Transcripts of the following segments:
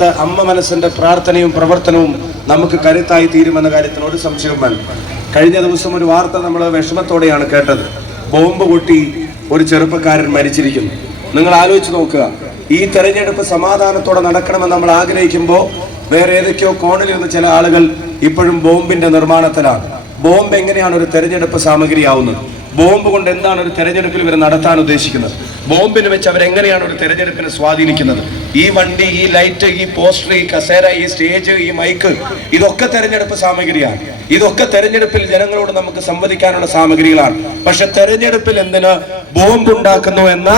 ഇവിടുത്തെ അമ്മ മനസ്സിന്റെ പ്രാർത്ഥനയും പ്രവർത്തനവും നമുക്ക് കരുത്തായി തീരുമെന്ന കാര്യത്തിൽ ഒരു സംശയവും വേണ്ട. കഴിഞ്ഞ ദിവസം ഒരു വാർത്ത നമ്മൾ വിഷമത്തോടെയാണ് കേട്ടത്. ബോംബ് പൊട്ടി ഒരു ചെറുപ്പക്കാരൻ മരിച്ചിരിക്കുന്നു. നിങ്ങൾ ആലോചിച്ച് നോക്കുക, ഈ തെരഞ്ഞെടുപ്പ് സമാധാനത്തോടെ നടക്കണമെന്ന് നമ്മൾ ആഗ്രഹിക്കുമ്പോൾ വേറെ ഏതൊക്കെയോ കോണിലിരുന്ന് ചില ആളുകൾ ഇപ്പോഴും ബോംബിന്റെ നിർമ്മാണത്തിലാണ്. ബോംബ് എങ്ങനെയാണ് ഒരു തെരഞ്ഞെടുപ്പ് സാമഗ്രിയാവുന്നത്? ബോംബ് കൊണ്ട് എന്താണ് ഒരു തെരഞ്ഞെടുപ്പിൽ ഇവർ നടത്താൻ ഉദ്ദേശിക്കുന്നത്? ബോംബിന് വെച്ച് അവരെങ്ങനെയാണ് ഒരു തെരഞ്ഞെടുപ്പിനെ സ്വാധീനിക്കുന്നത്? ഈ വണ്ടി, ഈ ലൈറ്റ്, ഈ പോസ്റ്റർ, ഈ കസേര, ഈ സ്റ്റേജ്, ഈ മൈക്ക്, ഇതൊക്കെ തെരഞ്ഞെടുപ്പ് സാമഗ്രിയാണ്. ഇതൊക്കെ തെരഞ്ഞെടുപ്പിൽ ജനങ്ങളോട് നമുക്ക് സംവദിക്കാനുള്ള സാമഗ്രികളാണ്. പക്ഷെ തെരഞ്ഞെടുപ്പിൽ എന്തിന് ബോംബ് ഉണ്ടാക്കുന്നു എന്ന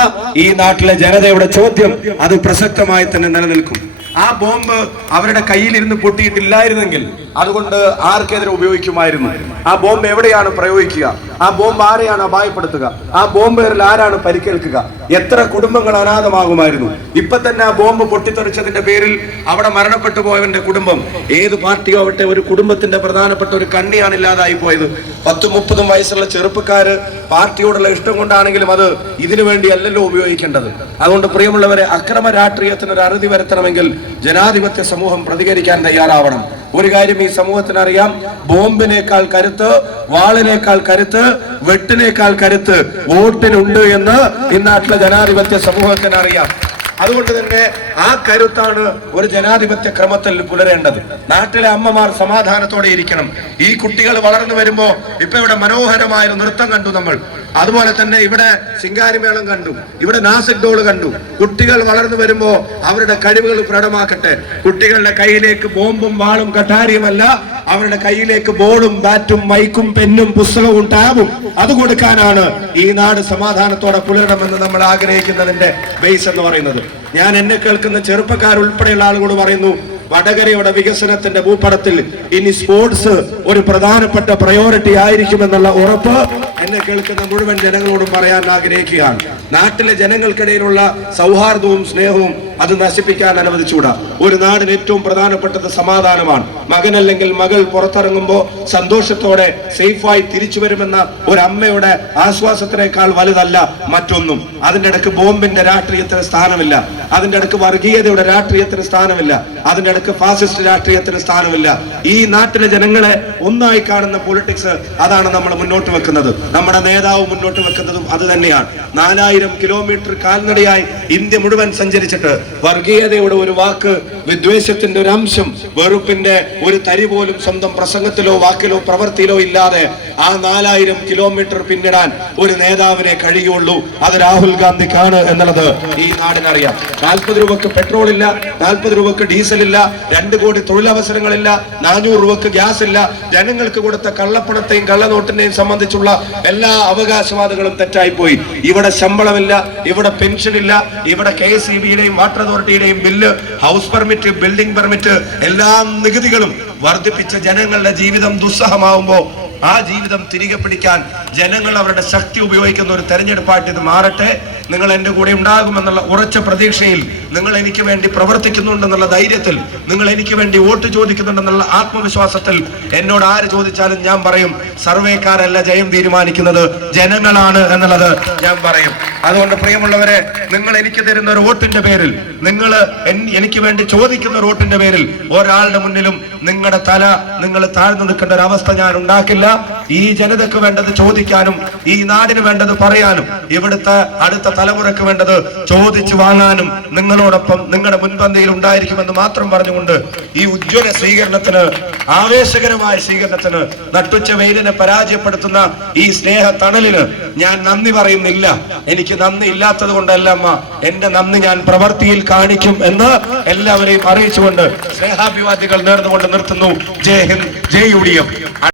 ഈ നാട്ടിലെ ജനതയുടെ ചോദ്യം അത് പ്രസക്തമായി തന്നെ നിലനിൽക്കും. ആ ബോംബ് അവരുടെ കയ്യിലിരുന്ന് പൊട്ടിയിട്ടില്ലായിരുന്നെങ്കിൽ അതുകൊണ്ട് ആർക്കെതിരെ ഉപയോഗിക്കുമായിരുന്നു? ആ ബോംബ് എവിടെയാണ് പ്രയോഗിക്കുക? ആ ബോംബ് ആരെയാണ് അപായപ്പെടുത്തുക? ആ ബോംബേറിൽ ആരാണ് പരിക്കേൽക്കുക? എത്ര കുടുംബങ്ങൾ അനാഥമാകുമായിരുന്നു? ഇപ്പൊ തന്നെ ആ ബോംബ് പൊട്ടിത്തെറിച്ചതിന്റെ പേരിൽ അവിടെ മരണപ്പെട്ടു പോയവന്റെ കുടുംബം, ഏത് പാർട്ടിയോ ആവട്ടെ, ഒരു കുടുംബത്തിന്റെ പ്രധാനപ്പെട്ട ഒരു കണ്ണിയാണ് ഇല്ലാതായി പോയത്. 10-30 വയസ്സുള്ള ചെറുപ്പക്കാര് പാർട്ടിയോടുള്ള ഇഷ്ടം കൊണ്ടാണെങ്കിലും അത് ഇതിനു വേണ്ടി അല്ലല്ലോ ഉപയോഗിക്കേണ്ടത്. അതുകൊണ്ട് പ്രിയമുള്ളവരെ, അക്രമ രാഷ്ട്രീയത്തിന് ഒരു അറുതി വരുത്തണമെങ്കിൽ ജനാധിപത്യ സമൂഹം പ്രതികരിക്കാൻ തയ്യാറാവണം. ഒരു കാര്യം ഈ സമൂഹത്തിന് അറിയാം, ബോംബിനേക്കാൾ കരുത്ത്, വാളിനേക്കാൾ കരുത്ത്, വെട്ടിനേക്കാൾ കരുത്ത് വോട്ടിനുണ്ട് എന്ന് ഈ നാട്ടിലെ ജനാധിപത്യ സമൂഹത്തിന് അറിയാം. അതുകൊണ്ട് തന്നെ ആ കരുത്താണ് ഒരു ജനാധിപത്യ ക്രമത്തിൽ പുലരേണ്ടത്. നാട്ടിലെ അമ്മമാർ സമാധാനത്തോടെ ഇരിക്കണം. ഈ കുട്ടികൾ വളർന്നു വരുമ്പോ ഇപ്പൊ ഇവിടെ മനോഹരമായ നൃത്തം കണ്ടു നമ്മൾ. അതുപോലെ തന്നെ ഇവിടെ ശിങ്കാരിമേളം കണ്ടു, ഇവിടെ നാസിക് ഡോള് കണ്ടു. കുട്ടികൾ വളർന്നു വരുമ്പോ അവരുടെ കഴിവുകൾ പ്രകടമാക്കട്ടെ. കുട്ടികളുടെ കയ്യിലേക്ക് ബോംബും വാളും കട്ടാരിയുമല്ല, അവരുടെ കയ്യിലേക്ക് ബോളും ബാറ്റും മൈക്കും പെന്നും പുസ്തകവും ടാബും അത് കൊടുക്കാനാണ് ഈ നാട് സമാധാനത്തോടെ പുലരണമെന്ന് നമ്മൾ ആഗ്രഹിക്കുന്നതിന്റെ ബേസ് എന്ന് പറയുന്നത്. ഞാൻ എന്നെ കേൾക്കുന്ന ചെറുപ്പക്കാരുൾപ്പെടെയുള്ള ആളുകളോട് പറയുന്നു, വടകരയുടെ വികസനത്തിന്റെ ഭൂപടത്തിൽ ഇനി സ്പോർട്സ് ഒരു പ്രധാനപ്പെട്ട പ്രയോറിറ്റി ആയിരിക്കുമെന്നുള്ള ഉറപ്പ് എന്നെ കേൾക്കുന്ന മുഴുവൻ ജനങ്ങളോടും പറയാൻ ആഗ്രഹിക്കുകയാണ്. നാട്ടിലെ ജനങ്ങൾക്കിടയിലുള്ള സൗഹാർദ്ദവും സ്നേഹവും അത് നശിപ്പിക്കാൻ അനുവദിച്ചുകൂടാ. ഒരു നാടിന് ഏറ്റവും പ്രധാനപ്പെട്ടത് സമാധാനമാണ്. മകനല്ലെങ്കിൽ മകൾ പുറത്തിറങ്ങുമ്പോ സന്തോഷത്തോടെ സേഫായി തിരിച്ചു വരുമെന്ന ഒരു അമ്മയുടെ ആശ്വാസത്തിനേക്കാൾ വലുതല്ല മറ്റൊന്നും. അതിന്റെ ഇടയ്ക്ക് ബോംബിന്റെ രാഷ്ട്രീയത്തിന് സ്ഥാനമില്ല, അതിന്റെ ഇടയ്ക്ക് വർഗീയതയുടെ രാഷ്ട്രീയത്തിന് സ്ഥാനമില്ല, അതിന്റെ ഇടയ്ക്ക് ഫാസിസ്റ്റ് രാഷ്ട്രീയത്തിന് സ്ഥാനമില്ല. ഈ നാട്ടിലെ ജനങ്ങളെ ഒന്നായി കാണുന്ന പൊളിറ്റിക്സ് അതാണ് നമ്മൾ മുന്നോട്ട് വെക്കുന്നത്. നമ്മുടെ നേതാവ് മുന്നോട്ട് വെക്കുന്നതും അത് തന്നെയാണ്. 4000 കിലോമീറ്റർ കാൽനടയായി ഇന്ത്യ മുഴുവൻ സഞ്ചരിച്ചിട്ട് വർഗീയതയുടെ ഒരു വാക്ക്, വിദ്വേഷത്തിന്റെ ഒരു അംശം, വെറുപ്പിന്റെ ഒരു തരി പോലും സ്വന്തം പ്രസംഗത്തിലോ വാക്കിലോ പ്രവൃത്തിയിലോ ഇല്ലാതെ ആ 4000 കിലോമീറ്റർ പിന്നിടാൻ ഒരു നേതാവിനെ കഴിയുള്ളൂ. അത് രാഹുൽ ഗാന്ധിക്കാണ് എന്നുള്ളത് ഈ നാടിനറിയാം. 40 രൂപക്ക് പെട്രോൾ ഇല്ല, 40 രൂപക്ക് ഡീസൽ ഇല്ല, 2 കോടി തൊഴിലവസരങ്ങളില്ല, 400 രൂപക്ക് ഗ്യാസ് ഇല്ല. ജനങ്ങൾക്ക് കൊടുത്ത കള്ളപ്പണത്തെയും കള്ളനോട്ടിന്റെയും സംബന്ധിച്ചുള്ള എല്ലാ അവകാശവാദങ്ങളും തെറ്റായിപ്പോയി. ഇവിടെ ശമ്പളമില്ല, ഇവിടെ പെൻഷൻ ഇല്ല, ഇവിടെ KSEBയുടെയും വാട്ടർ അതോറിറ്റിയുടെയും bill, house permit, building permit, എല്ലാ നികുതികളും വർദ്ധിപ്പിച്ച ജനങ്ങളുടെ ജീവിതം ദുസ്സഹമാവുമ്പോ ആ ജീവിതം തിരികെ പിടിക്കാൻ ജനങ്ങൾ അവരുടെ ശക്തി ഉപയോഗിക്കുന്ന ഒരു തെരഞ്ഞെടുപ്പായിട്ട് ഇത് മാറട്ടെ. നിങ്ങൾ എന്റെ കൂടെ ഉണ്ടാകുമെന്നുള്ള ഉറച്ച പ്രതീക്ഷയിൽ, നിങ്ങൾ എനിക്ക് വേണ്ടി പ്രവർത്തിക്കുന്നുണ്ടെന്നുള്ള ധൈര്യത്തിൽ, നിങ്ങൾ എനിക്ക് വേണ്ടി വോട്ട് ചോദിക്കുന്നുണ്ടെന്നുള്ള ആത്മവിശ്വാസത്തിൽ എന്നോട് ആര് ചോദിച്ചാലും ഞാൻ പറയും, സർവേക്കാരല്ല ജയം തീരുമാനിക്കുന്നത്, ജനങ്ങളാണ് എന്നുള്ളത് ഞാൻ പറയും. അതുകൊണ്ട് പ്രിയമുള്ളവരെ, നിങ്ങൾ എനിക്ക് തരുന്ന ഒരു വോട്ടിന്റെ പേരിൽ, നിങ്ങൾ എനിക്ക് വേണ്ടി ചോദിക്കുന്ന ഒരു വോട്ടിന്റെ പേരിൽ ഒരാളുടെ മുന്നിലും നിങ്ങളുടെ തല നിങ്ങൾ താഴ്ന്നു നിൽക്കേണ്ട ഒരു അവസ്ഥ ഞാൻ ഉണ്ടാക്കില്ല. ഈ ജനതയ്ക്ക് വേണ്ടത് ചോദിക്കാനും, ഈ നാടിന് വേണ്ടത് പറയാനും, ഇവിടുത്തെ അടുത്ത തലമുറക്ക് വേണ്ടത് ചോദിച്ചു വാങ്ങാനും നിങ്ങളോടൊപ്പം നിങ്ങളുടെ മുൻപന്തിയിൽ ഉണ്ടായിരിക്കുമെന്ന് മാത്രം പറഞ്ഞുകൊണ്ട് ഈ ഉജ്ജ്വല സ്വീകരണത്തിന്, ആവേശകരമായ സ്വീകരണത്തിന്, നട്ടുച്ച വെയിലിനെ പരാജയപ്പെടുത്തുന്ന ഈ സ്നേഹ തണലിന് ഞാൻ നന്ദി പറയുന്നില്ല. എനിക്ക് നന്ദി ഇല്ലാത്തത് കൊണ്ടല്ല അമ്മ, എന്റെ നന്ദി ഞാൻ പ്രവൃത്തിയിൽ കാണിക്കും എന്ന് എല്ലാവരെയും അറിയിച്ചുകൊണ്ട് സ്നേഹാഭിവാദ്യങ്ങൾ നേർന്നുകൊണ്ട് നിർത്തുന്നു. ജയ് ഹിന്ദ്, ജയ് UDF.